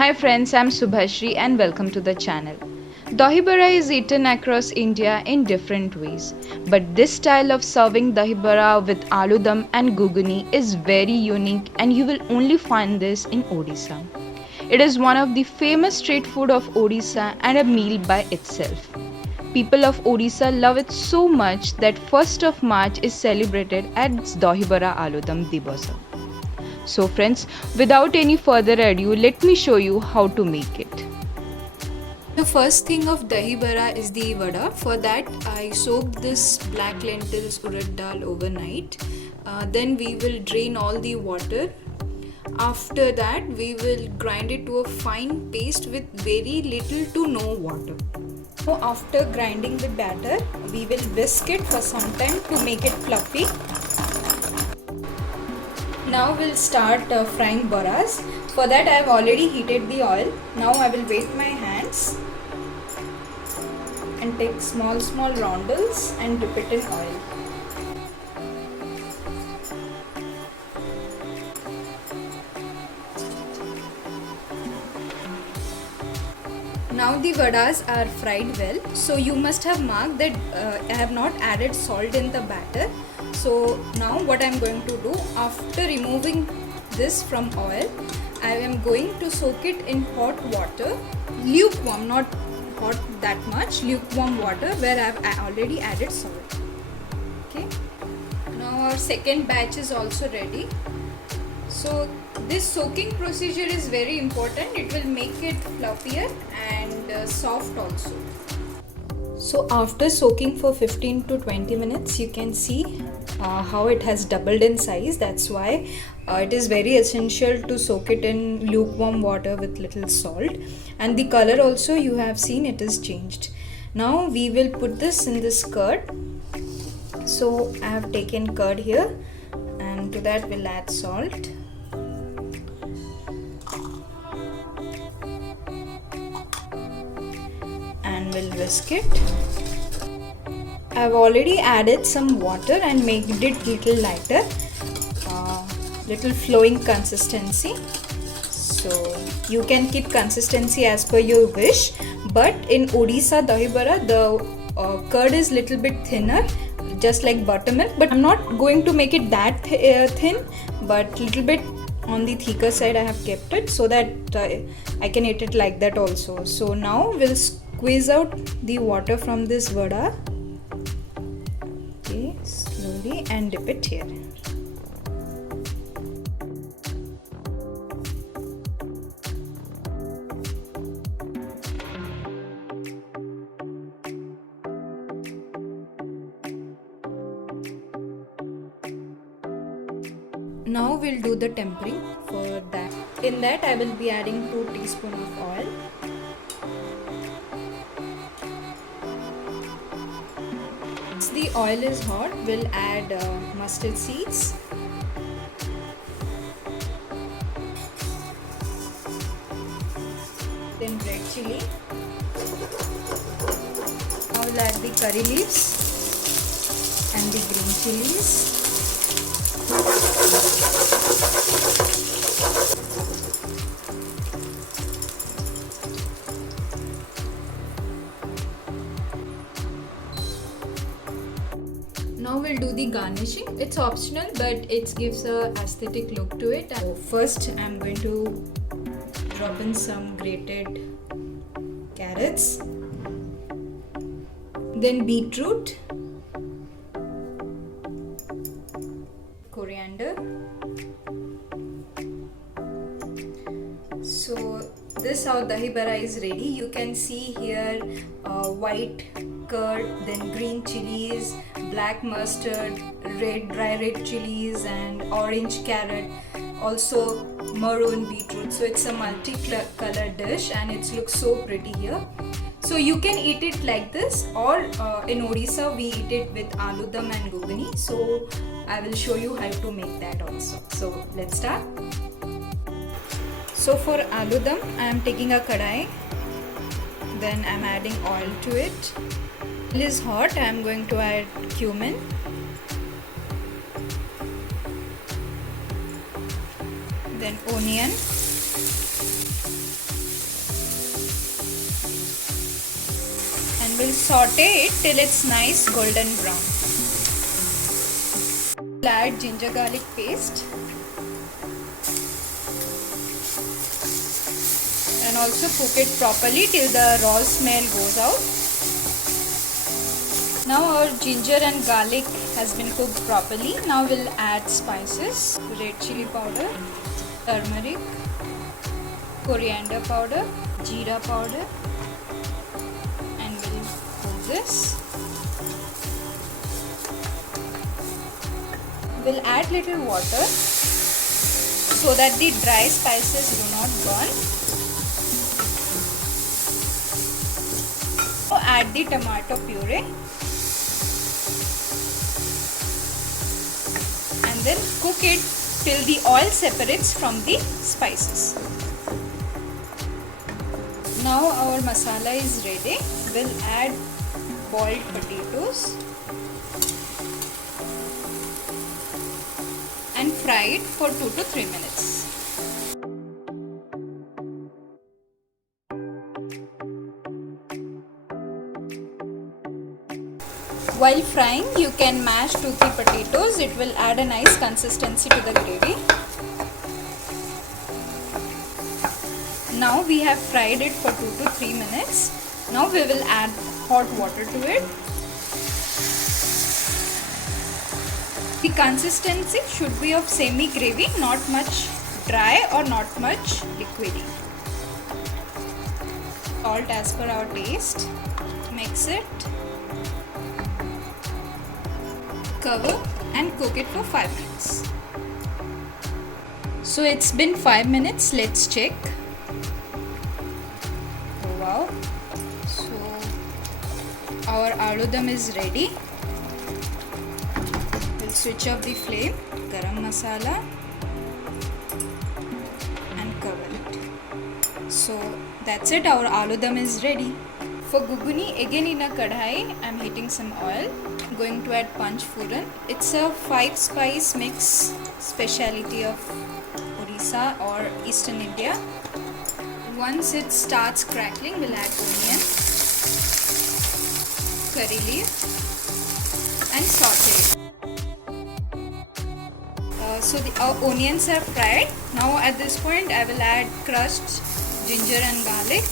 Hi friends, I'm Subhashri and welcome to the channel. Dahi bara is eaten across India in different ways, but this style of serving dahi bara with aloo dum and guguni is very unique and you will only find this in Odisha. It is one of the famous street food of Odisha and a meal by itself. People of Odisha love it so much that 1st of March is celebrated as Dahi bara aloo dum Divasa. So friends, without any further ado, let me show you how to make it. The first thing of dahi bara is the vada. For that, I soaked this black lentils urad dal overnight. Then we will drain all the water. After that, we will grind it to a fine paste with very little to no water. So after grinding the batter, we will whisk it for some time to make it fluffy. Now we'll start frying baras. For that I have already heated the oil. Now I will wet my hands and take small roundels and dip it in oil. Now the vadas are fried well, so you must have marked that I have not added salt in the batter. So now what I am going to do, after removing this from oil, I am going to soak it in hot water, lukewarm, not hot that much, lukewarm water where I have already added salt. Okay. Now our second batch is also ready. So this soaking procedure is very important. It will make it fluffier and soft also. So after soaking for 15 to 20 minutes, you can see how it has doubled in size. That's why it is very essential to soak it in lukewarm water with little salt. And the color also, you have seen, it is changed. Now we will put this in this curd. So I have taken curd here, and to that we'll add salt. And we'll whisk it. I've already added some water and made it little lighter, little flowing consistency. So you can keep consistency as per your wish, but in Odisha dahi bara the curd is little bit thinner, just like buttermilk, but I'm not going to make it that thin, but little bit on the thicker side I have kept it so that I can eat it like that also. So now we'll squeeze out the water from this vada, okay, slowly, and dip it here. Now we'll do the tempering. For that, in that I will be adding 2 teaspoons of oil. Once the oil is hot, we'll add mustard seeds, then red chili. Now we'll add the curry leaves and the green chilies. Now we'll do the garnishing. It's optional, but it gives a aesthetic look to it. So first I'm going to drop in some grated carrots, then beetroot, coriander. So this our dahi bara is ready. You can see here white curd, then green chilies, black mustard, dry red chilies, and orange carrot, also maroon beetroot. So it's a multi-color dish and it looks so pretty here. So you can eat it like this, or in Odisha we eat it with aloo dum and gugani. So I will show you how to make that also. So let's start. So for aloo dum, I am taking a kadai, then I am adding oil to it. Oil is hot, I am going to add cumin, then onion, We'll saute it till it's nice golden brown. We'll add ginger garlic paste and also cook it properly till the raw smell goes out. Now our ginger and garlic has been cooked properly. Now we'll add spices, red chili powder, turmeric, coriander powder, jeera powder, and we'll cook this. We'll add little water so that the dry spices do not burn. Now add the tomato puree and then cook it till the oil separates from the spices. Now our masala is ready. We'll add boiled potatoes and fry it for 2 to 3 minutes. While frying, you can mash 2-3 potatoes. It will add a nice consistency to the gravy. Now we have fried it for 2 to 3 minutes. Now we will add hot water to it. The consistency should be of semi gravy, not much dry or not much liquidy. Salt as per our taste. Mix it. Cover and cook it for 5 minutes. So it's been 5 minutes. Let's check. Oh, wow. So our aloo is ready. We'll switch off the flame, garam masala and cover it. So that's it, our aloo is ready. For guguni, again in a kadhai, I'm heating some oil. I'm going to add panch furan. It's a 5-spice mix speciality of Orissa or Eastern India. Once it starts crackling, we'll add onion, curry leaf and saute it. So our onions are fried. Now at this point I will add crushed ginger and garlic.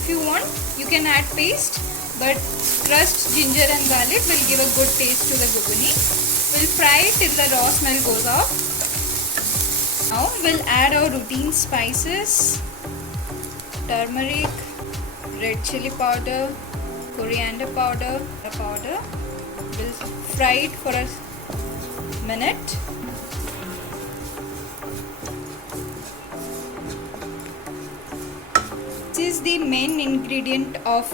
If you want, you can add paste, but crushed ginger and garlic will give a good taste to the guguni. We'll fry it till the raw smell goes off. Now we'll add our routine spices, turmeric, red chili powder, coriander powder. We'll fry it for a minute. This is the main ingredient of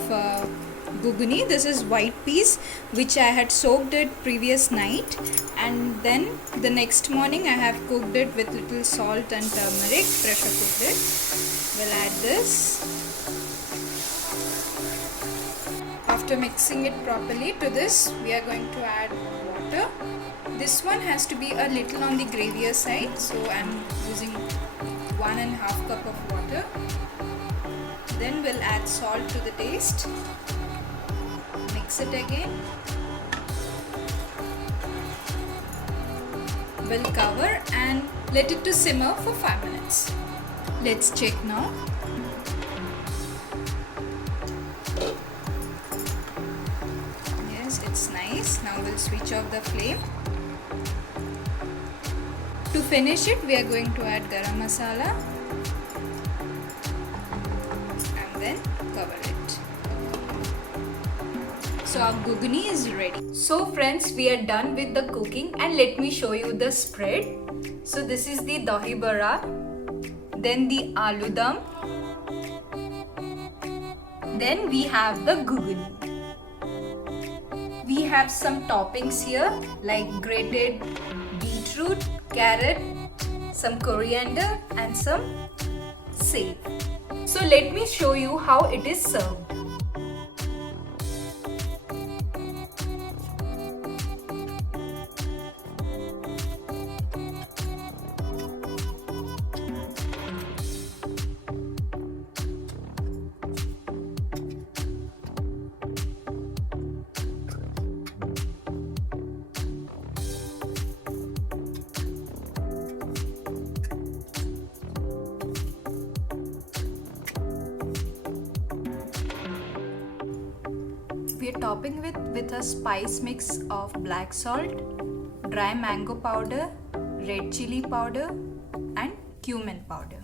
guguni. This is white peas which I had soaked it previous night, and then the next morning I have cooked it with little salt and turmeric, pressure cooked it. We'll add this. After mixing it properly, to this we are going to add water. This one has to be a little on the gravier side, so I'm using 1.5 cup of water. Then we'll add salt to the taste. Mix it again. We'll cover and let it to simmer for 5 minutes. Let's check now. Yes, it's nice. Now we'll switch off the flame. To finish it, we are going to add garam masala. Then cover it. So our guguni is ready. So friends, we are done with the cooking, and let me show you the spread. So this is the dahi bara, then the aloo dum, then we have the guguni. We have some toppings here like grated beetroot, carrot, some coriander and some sage. So let me show you how it is served. topping with a spice mix of black salt, dry mango powder, red chili powder and cumin powder.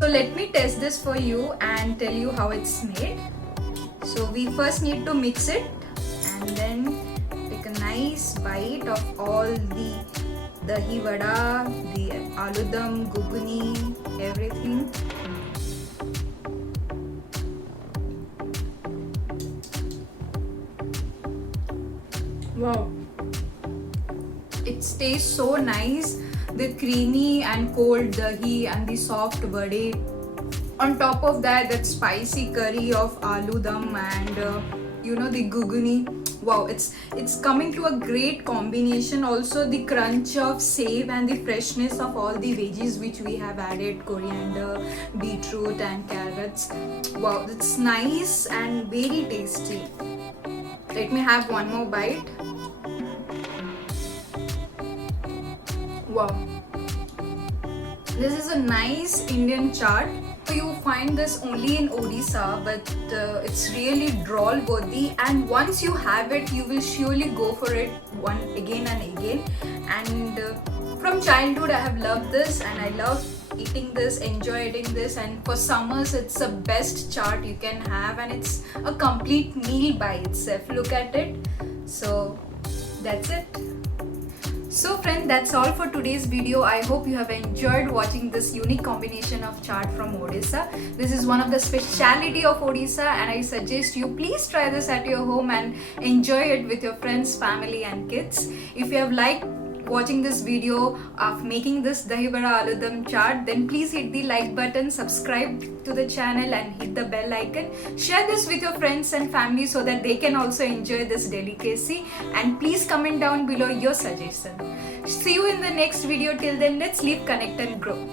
So let me test this for you and tell you how it's made. So we first need to mix it and then take a nice bite of all the dahi vada, the aloo-dum, guguni, everything. Wow, it tastes so nice. The creamy and cold dahi and the soft vade. On top of that, that spicy curry of aloo dum and the guguni. Wow, it's coming to a great combination. Also the crunch of save and the freshness of all the veggies which we have added, coriander, beetroot and carrots. Wow, it's nice and very tasty. Let me have one more bite. Wow, this is a nice Indian chaat. So you find this only in Odisha, but it's really droll worthy, and once you have it you will surely go for it one again and again. And from childhood I have loved this and I love eating this, enjoy eating this, and for summers it's the best chaat you can have and it's a complete meal by itself. Look at it. So that's it. So friend, that's all for today's video. I hope you have enjoyed watching this unique combination of chaat from Odisha. This is one of the speciality of Odisha and I suggest you please try this at your home and enjoy it with your friends, family and kids. If you have liked watching this video of making this dahi vada aloo dum chaat, then please hit the like button, subscribe to the channel and hit the bell icon. Share this with your friends and family so that they can also enjoy this delicacy, and please comment down below your suggestion. See you in the next video. Till then, let's live, connect and grow.